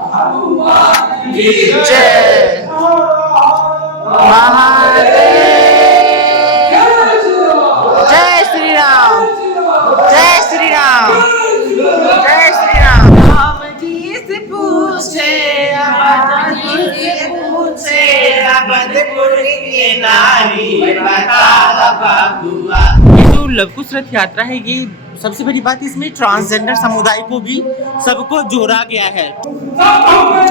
जय महादेव। जय श्री राम, जय श्री राम, जय श्री राम। राम जी से पूछे, राम जी से पूछे, अवधपुर की नारी बता बबुआ। ये जो लव कुश रथ यात्रा है, ये सबसे बड़ी बात इसमें ट्रांसजेंडर समुदाय को भी सबको जोड़ा गया है।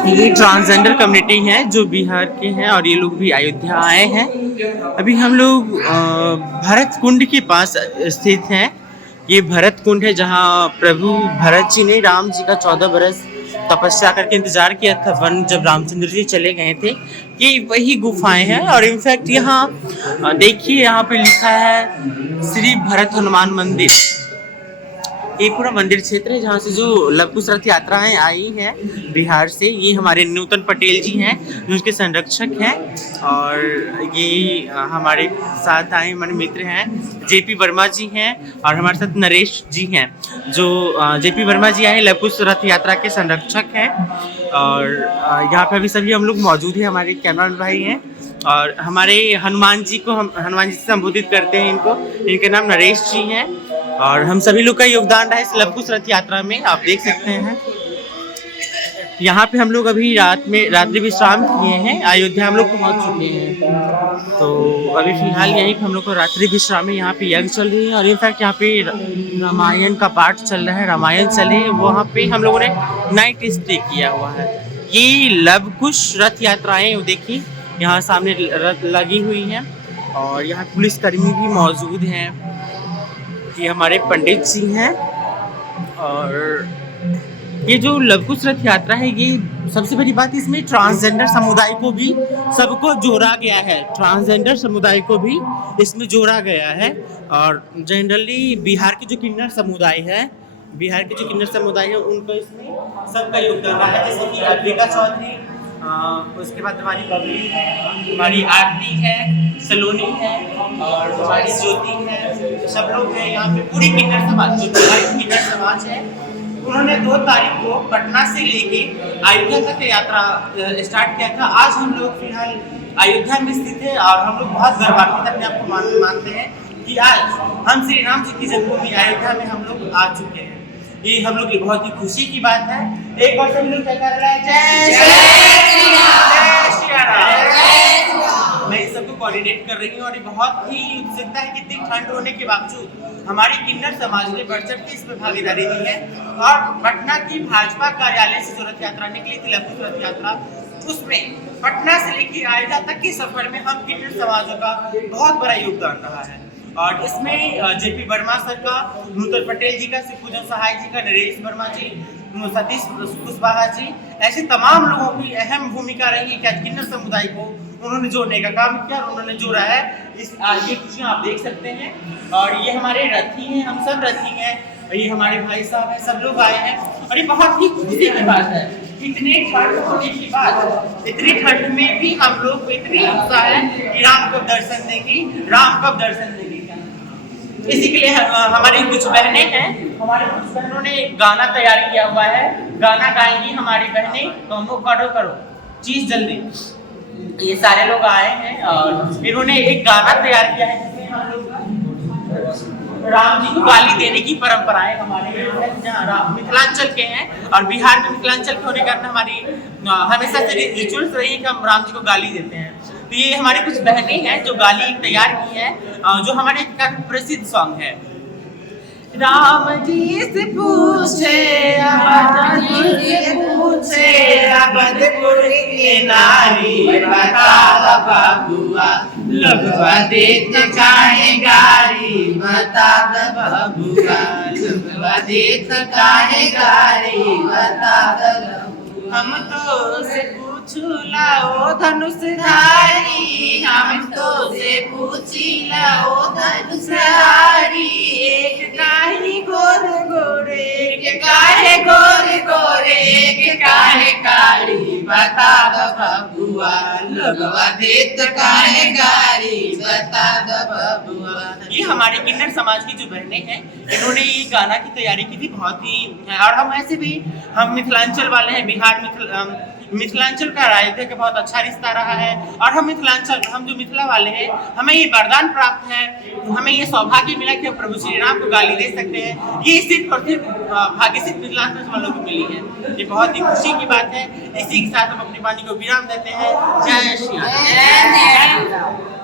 ये ट्रांसजेंडर कम्युनिटी है जो बिहार के हैं और ये लोग भी अयोध्या आए हैं। अभी हम लोग भरत कुंड के पास स्थित हैं। ये भरत कुंड है जहाँ प्रभु भरत जी ने राम जी का 14 बरस तपस्या करके इंतजार किया था वन, जब रामचंद्र जी चले गए थे। ये वही गुफाएं हैं और इनफैक्ट यहाँ देखिए, यहाँ पे लिखा है श्री भरत हनुमान मंदिर। ये पूरा मंदिर क्षेत्र है जहाँ से जो लव कुश रथ यात्राएं आई हैं बिहार से। ये हमारे नूतन पटेल जी हैं जो उसके संरक्षक हैं, और ये हमारे साथ आए हमारे मित्र हैं जेपी वर्मा जी हैं, और हमारे साथ नरेश जी हैं जो जेपी वर्मा जी आए लव कुश रथ यात्रा के संरक्षक हैं। और यहाँ पे अभी सभी हम लोग मौजूद हैं, हमारे कैमरामैन भाई हैं, और हमारे हनुमान जी को हम हनुमान जी से संबोधित करते हैं इनको। इनके नाम नरेश जी हैं और हम सभी लोग का योगदान रहा इस लव कुश रथ यात्रा में, आप देख सकते हैं। यहाँ पे हम लोग अभी रात्रि विश्राम किए हैं। अयोध्या हम लोग पहुँच चुके हैं, तो अभी फिलहाल यहीं पे हम लोग को रात्रि विश्राम है। यहाँ पे यज्ञ चल रही है और इनफैक्ट यहाँ पे रामायण का पाठ चल रहा है, रामायण चले वहाँ पे हम लोगों ने नाइट स्टे किया हुआ है। ये लव कुश रथ यात्राएं देखिए यहाँ सामने लगी हुई हैं, और यहाँ पुलिसकर्मी भी मौजूद हैं। ये हमारे पंडित जी हैं, और ये जो लव कुश रथ यात्रा है, ये सबसे बड़ी बात इसमें ट्रांसजेंडर समुदाय को भी सबको जोड़ा गया है। ट्रांसजेंडर समुदाय को भी इसमें जोड़ा गया है। और जनरली बिहार के जो किन्नर समुदाय है, उनको इसमें सबका योगदान रहा है। जैसे कि अद्विका चौधरी, उसके बाद हमारी बबली है, हमारी आरती है, सलोनी है, और हमारी ज्योति है, सब लोग हैं यहाँ पे। पूरी किन्नर समाज, जो किन्नर समाज है, उन्होंने 2 तारीख को पटना से लेके अयोध्या तक यात्रा स्टार्ट किया था। आज हम लोग फिलहाल अयोध्या में स्थित है और हम लोग बहुत गर्वान्वित अपने आप को मानते हैं कि आज हम श्री राम जी की जन्मभूमि अयोध्या में हम लोग आ चुके हैं। ये हम लोग की बहुत ही खुशी की बात है। एक बार सभी लोग क्या कर रहे हैं? जय श्री राम, जय श्री राम। मैं इस सबको कोऑर्डिनेट कर रही हूँ और ये बहुत ही उत्सुकता है कि इतनी ठंड होने के बावजूद हमारी किन्नर समाज ने बढ़ चढ़ के इसमें भागीदारी दी है। और पटना की भाजपा कार्यालय से जो रथ यात्रा निकली थी, लव कुश रथ यात्रा, उसमें पटना से लेकर अयोध्या तक के सफर में हम किन्नर समाजों का बहुत बड़ा योगदान रहा है। और इसमें जेपी वर्मा सर का, नूतन पटेल जी का, शिवपूजन सहाय जी का, नरेश वर्मा जी, सतीश कुशवाहा जी, ऐसे तमाम लोगों की अहम भूमिका रही है कि किन्नर समुदाय को उन्होंने जोड़ने का काम किया और उन्होंने जोड़ा है। ये खुशियाँ आप देख सकते हैं। और ये हमारे रथी हैं, हम सब रथी हैं, और ये हमारे भाई साहब हैं, सब लोग आए हैं। और ये बहुत ही खुशी की बात है, इतने ठंड होने के बाद, इतनी ठंड में भी हम लोग को इतनी उत्साह है कि राम कब दर्शन देंगी, राम कब दर्शन देंगी। इसी के लिए हमारी कुछ बहनें हैं, हमारे कुछ बहनों ने एक गाना तैयार किया हुआ है। गाना गाएंगी हमारी बहनें, तो हमको करो चीज जल्दी। ये सारे लोग आए हैं और इन्होंने एक गाना तैयार किया है जिसमें हम लोग राम जी को गाली देने की परंपराएं हमारे यहाँ है, जहाँ मिथिलांचल के हैं और बिहार में मिथिलांचल के होने के कारण हमारी हमेशा से रिचुअल्स रही कि हम राम जी को गाली देते हैं। तो ये हमारी कुछ बहनें हैं जो गाली तैयार की है, जो हमारे प्रसिद्ध सॉन्ग है। राम जी से पूछे, अवधपुर की नारी बता बबुआ, लगवा देत काहे गारी बता बबुआ, लगवा देत काहे गारी बता बबुआ। हम तो से पूछूला ओ धनुषधारी, हम तो से पूछीला ओ धनुषधारी, एक काहे गोर गोरे, एक काहे गोर गोरे, एक काहे काली बता बबुआ, लोगवा देत काहे गारी बता द बबुआ। ये हमारे किन्नर समाज की जो बहनें हैं, इन्होंने ये गाना की तैयारी की थी बहुत ही, और हम ऐसे भी हम मिथिलांचल वाले हैं, बिहार मिथिलांचल का राज्य का बहुत अच्छा रिश्ता रहा है, और हम जो मिथिला वाले हैं, हमें ये वरदान प्राप्त है, हमें ये सौभाग्य मिला कि हम प्रभु श्री राम को गाली दे सकते हैं। ये सिर्फ और सिर्फ भाग्य सिर्फ मिथिलांचल वालों को मिली है। ये बहुत ही खुशी की बात है। इसी के साथ हम अपनी वाणी को विराम देते हैं। जय श्री राम।